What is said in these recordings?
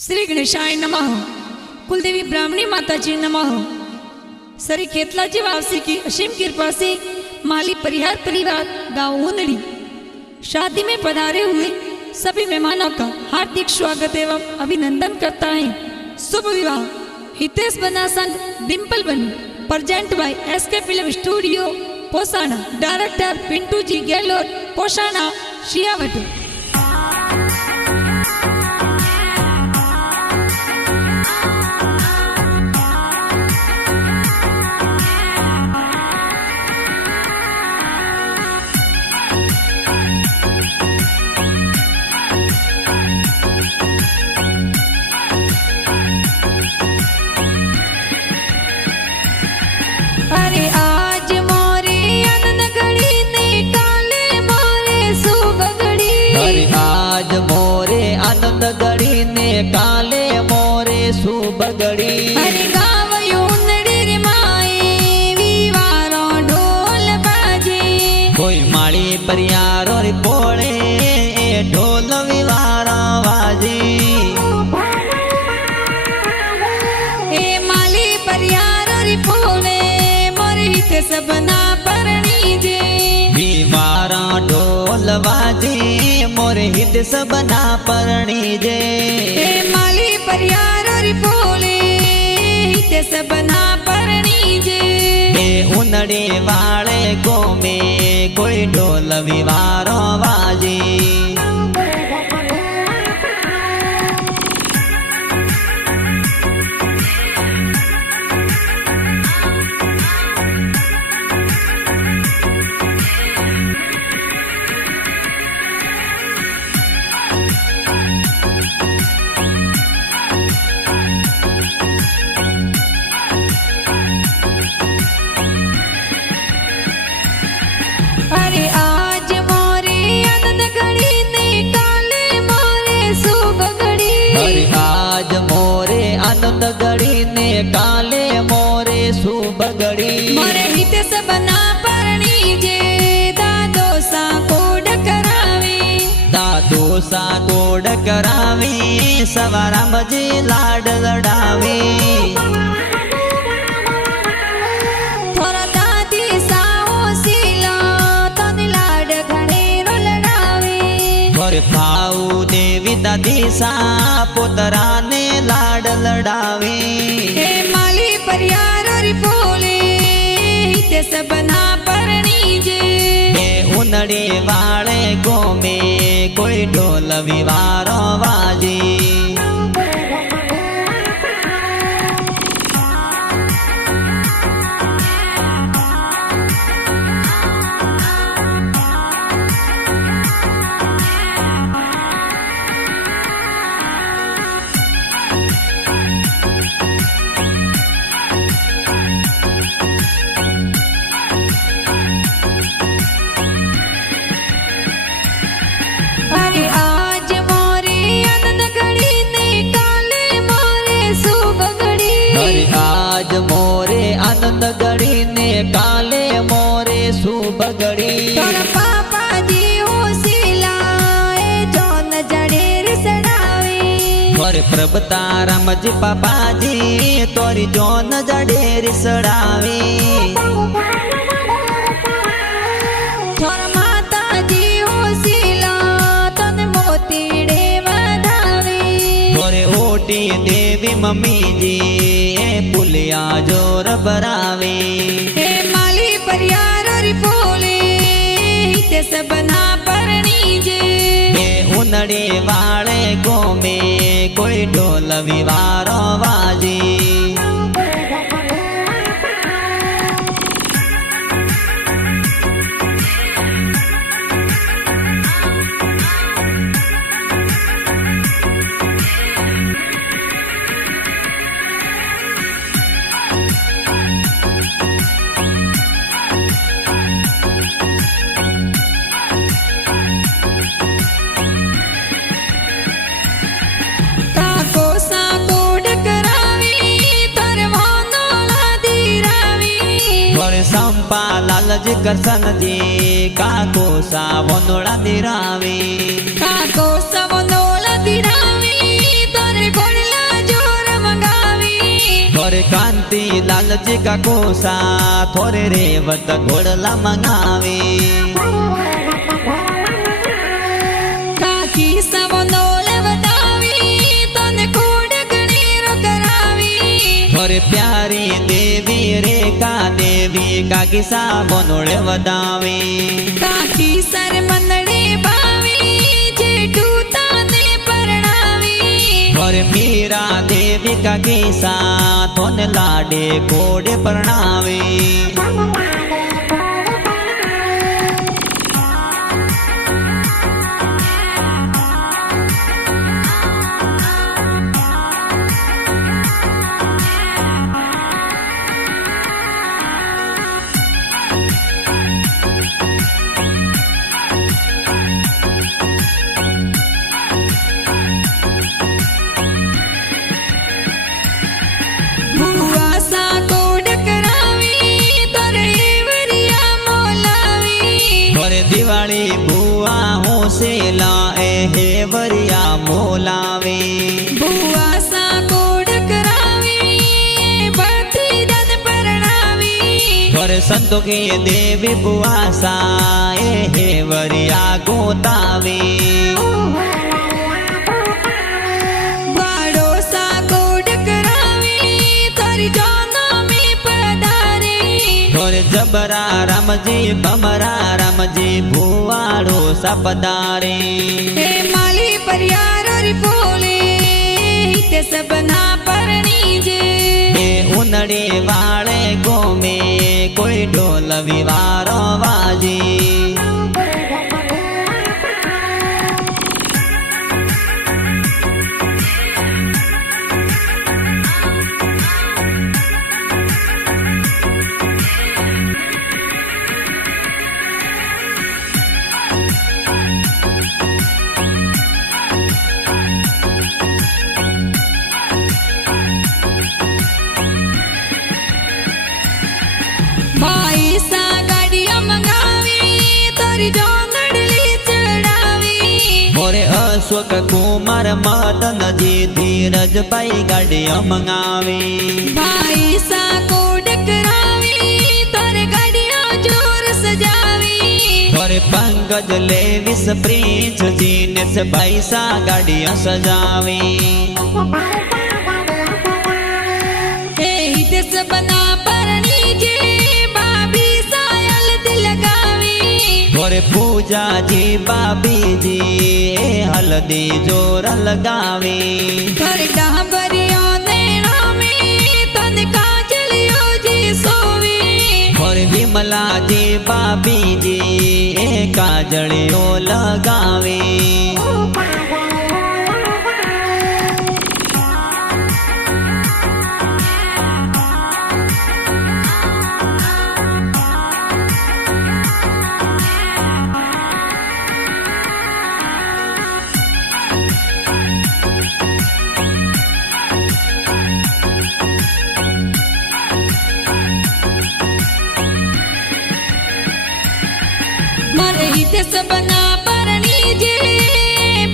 श्री गणेशाय नमः। कुलदेवी ब्राह्मणी माता जी नमः। सरी खेतलाजी वावसी की असीम कृपा से माली परिहार परिवार गाँव उनड़ी शादी में पधारे हुए सभी मेहमानों का हार्दिक स्वागत एवं अभिनंदन करता है। शुभ विवाह हितेश बना संघ डिम्पल बनी present by SK film studio पोसाना। डायरेक्टर पिंटू जी गहलोत पोसाना शियावट। अरे आज मोरे आनंद घड़ी ने काले मोरे सुबगड़ी। अरे आज मोरे आनंद घड़ी ने काले मोरे सुबगड़ी। अरे गाँव यूनड़ी रे माए विवारो ढोल बाजे। कोई माड़ी परियारो रे पोळे ढोल विवारा बाजे। ए माली परियारो रे पोळे मोरे सबना परणी जे। विवारा ढोल बाजे मोरे हित सबना परणी जे। ए माली परियारो रे पोळे हित सबना परणी जे। ए उनड़े वाले गोमे कोई ढोल विवारो बाजे। अरे आज मोरे आनंद घड़ी ने काले मोरे सुबगड़ी। अरे आज मोरे आनंद घड़ी ने काले मोरे सुबगड़ी। मोरे हित सबना परणी जे दादो सा कोड करावे। दादो सा कोड करावे सवारा मजे लाड लड़ावे। थोड़ा दादी सा ओसीला तन लाड घणे रो लड़ावे। और फाऊ देवी दादी सा पोतरा ने लाड लड़ावे। हे माली परियारो री पोले हित सबना परणी जे। हे उनड़े वाले गोमे कोई ढोल विवारो बाजे। अरे आज मोरे आनंद घड़ी ने काले मोरे सुबगड़ी। अरे आज मोरे आनंद घड़ी ने काले मोरे सुबगड़ी। तोरा पापा जी ओसीला ए जोन जड़ेर सड़ावे। और प्रभता राम जी पापा जी तोरी जोन जड़ेर सड़ावे। तोरा माता जी ओसीला तन मोतीड़े वधावे। तोरे ओटी देवी मम्मी जी पुलिया जोर बरावे। हे माली परियारो री पोले हित सबना परणी जे। हे उनड़े वाले गोमे कोई ढोल विवारो बाजे। काको सा कोड करावी तर भोनोला दिरावी। और संपा लालच करसन जी काको सा वनोड़ा दिरावे। काको सा वनोला दिरावी तोरे घोड़े थोड़े कांति लाल जी का कोसा थोड़े रेवत घोड़ला मंगावे काकी सवनोले बतावी तने कोड गणेरो करावी थोड़े प्यारी देवी रेखा देवी का किसा बनोड़े वदावे काकी सर मनड़े बावी जेठू ताने परणावी और मीरा देवी का किसा थोने लाडे घोड़े परणावे बुआ सा कोड करावी तोरे वरिया मोलावी और दिवाली बुआ हो से लाए हे वरिया मोलावे बुआ सा कोड करावी बती दन परणावी और संतो के देवी बुआ साए हे वरिया गोतावे बाड़ो सा कोड करावी तोरी जाना में पधारे और जबरा राम जी बमरा राम जी भुआड़ो सपदारे हे माली परियार री बोले ते सबना परणी जे हे उनड़े वाले गोमे कोई ढोल विवारो वाजी भाई सा गाड़िया मंगावी तोरी जोंदड़ी चढ़ावी मोरे अशोक कुमार मदन जी धीरज पाई गाड़िया मंगावे भाई सा कोड करावी तोरे गाड़िया जोर सजावी और पंकज लेविस प्रिंस जी ने से भाई सा गाड़िया सजावे हे ते सबना परणी जे बाबी सायल दिल गावी और पूजा जी बाबी जी हल्दी जोर लगावे तोरे डाबरिया नैना में तन काजलियो जी सोवी और विमला जी बाबी जी काजड़ियो लगावे मारे हिते सबना परणी जे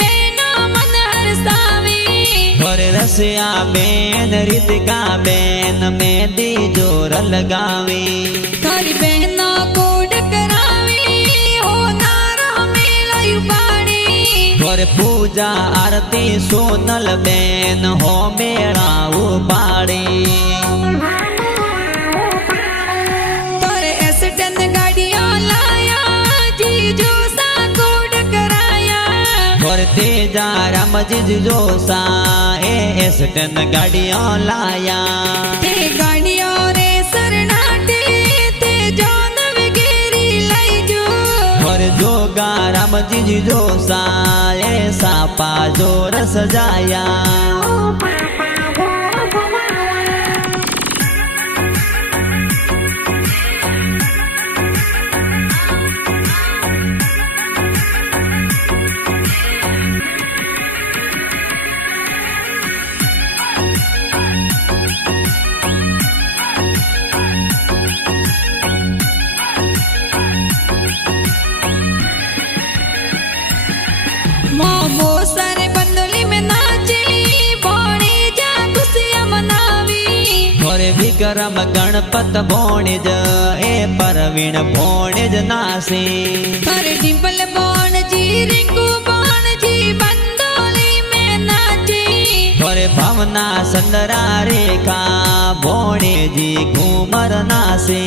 बेना मन हरसावी और रसिया बेन रितिका बेन मेहंदी जोर लगावे तारी बहना कोड करावी हो नारा में लयु पाड़ी और पूजा आरती सोनल बेन हो मेरा उपाड़े तोरे एसटन गाड़िया लाया जी जो सा कोड कराया और तेजा राम जी जो सा एसटन गाड़िया लाया ते गाड़िया रे सरनाटे ते जान वगेरी लाई जो और जोगा राम जी जो सा सापा जोर सजाया मोमो सारे बंदोली में नाचे વિક્રમ ગણપત ભોણેજ એ પરવીણ ભોણેજ નાસે थारे डिंपल बोणजी रिंकू बोणजी बंदोली में नाची થોરે ભાવના સંદરા રેખા ભોણેજી ઘુમર નાસે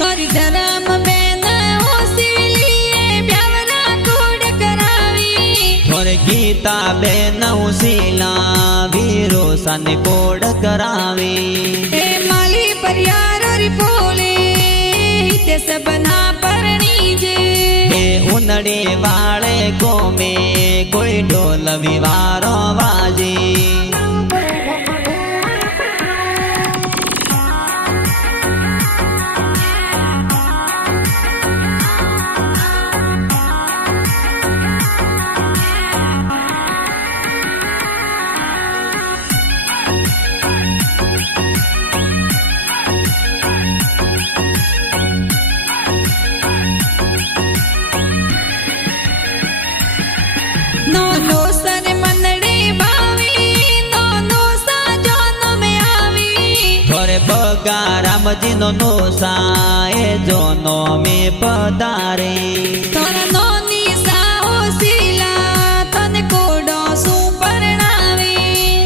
थारी धर्म बेन ओसिलिए ब्यावरा कोड करावी થોરે ગીતા બેન ઉશીલા વીરો સાને કોડ કરાવી ए माली परियार री बोले हिते सबना परणी जे એ ઉનડે વાળે ગોમે કોઈ ઢોલ વિવારો વાજે नो नो सर मनडे बावी नो नो सा जोनो में आवी થોરે બગા રામજીનો નોસા એ જોનો મે પધારે तोरा नो निसा ओसिला तने कोडो सु परणावी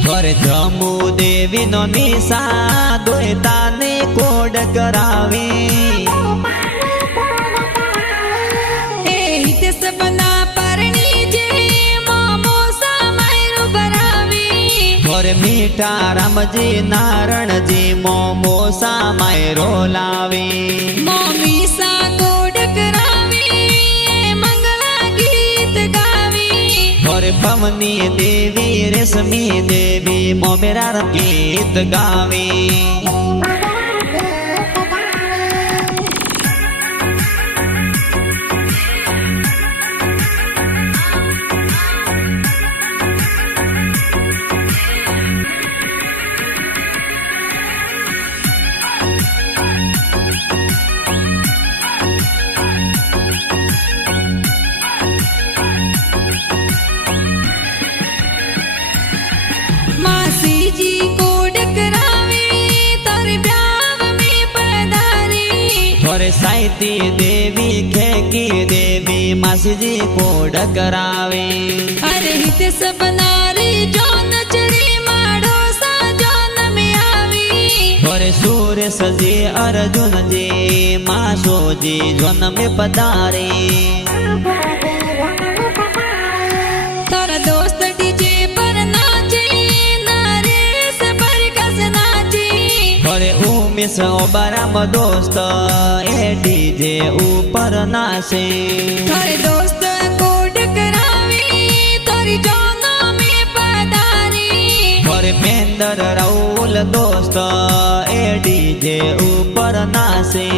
થોરે જમુ દેવીનો નિશા દોયતાને કોડ કરાવી ए हिते सबना परणी जे मोमो सा मायरो भरावी થોરે મીઠા રામજી નારણજી મોમોસા માયરો લાવી मोमी सा कोड करावी ए मंगला गीत गावी થોરે પવની દેવી રેશમી દેવી મોમેરા ગીત ગાવી मासी जी कोड करावी तारे ब्याव में पधारी થોરે સાઈતી દેવી ખેકી દેવી માસીજી કોડ કરાવે अरे हिते सबनारी जोन चढ़ी माड़ो सा जोन में आवी થોરે સુરેશજી અર્જુનજી માસોજી જોન મે પધારે तारा दोस्त डीजे पर नाचे नरेश पर कस नाची થોરે ઉમેશ ઓબારામ દોસ્ત એ ડીજે ઉપર નાસે तारे दोस्त कोड करावी तारी जोनो में पधारी થોરે મેંદર રાहुल દોસ્ત એ ડીજે ઉપર નાસે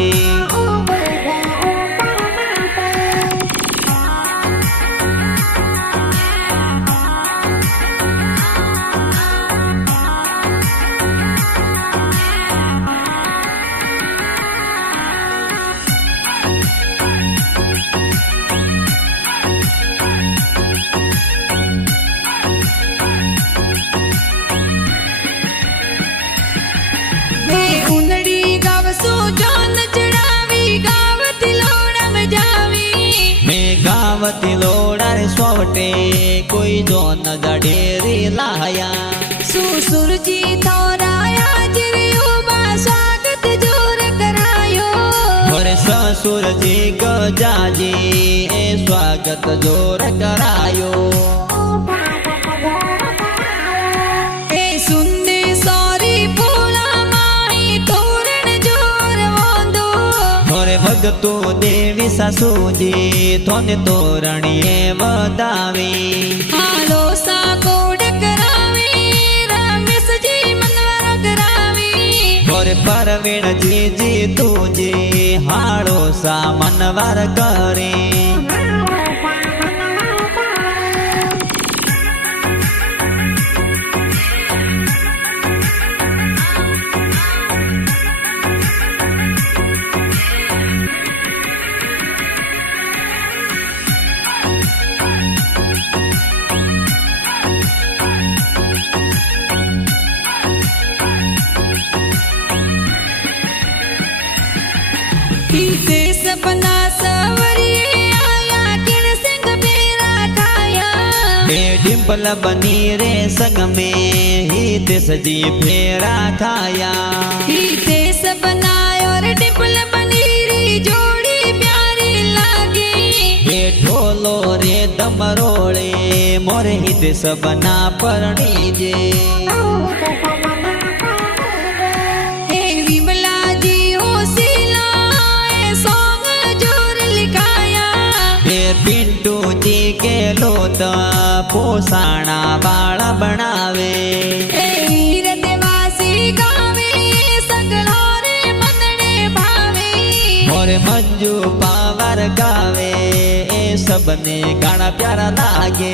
हे उनड़ी गावसो जोन चढ़ावी गावती लोड़ा में जावी મેં ગાવતી લોડારે સોવટે કોઈ જોન જડેરી લાયા सुसुर जी थोराया जिरियुबा स्वागत जोर करायो થોરે સસુરજી ગજાજી એ સ્વાગત જોર કરાયો ए सुन्ने सॉरी फूला माई तोरण जोर वोंदो થોરે ભગતો દેવી સાસુજી થોને તોરણીએ વધાવી हालो सा कोड करावी रमेश जी मनवर करावी થોરે પરવીણજી જીતુજી હાડો સા મનવાર કરે हे डिम्पल बनी रे संग में ही सजी फेरा खाया देश बनायो और डिम्पल बनी री जोड़ी प्यारी लागी हे ढोलो रे दमरोड़े मोरे हित सबना परणी जे हे विमला जी होशिला ए सॉन्ग जोर लिखाया हे पिंटू जी के लोत पोसाणा बाळा बनावे हे वीर देवासी गावे सगळो रे मनने भावे मोरे मंजू पावर गावे ए सबने गाना प्यारा लागे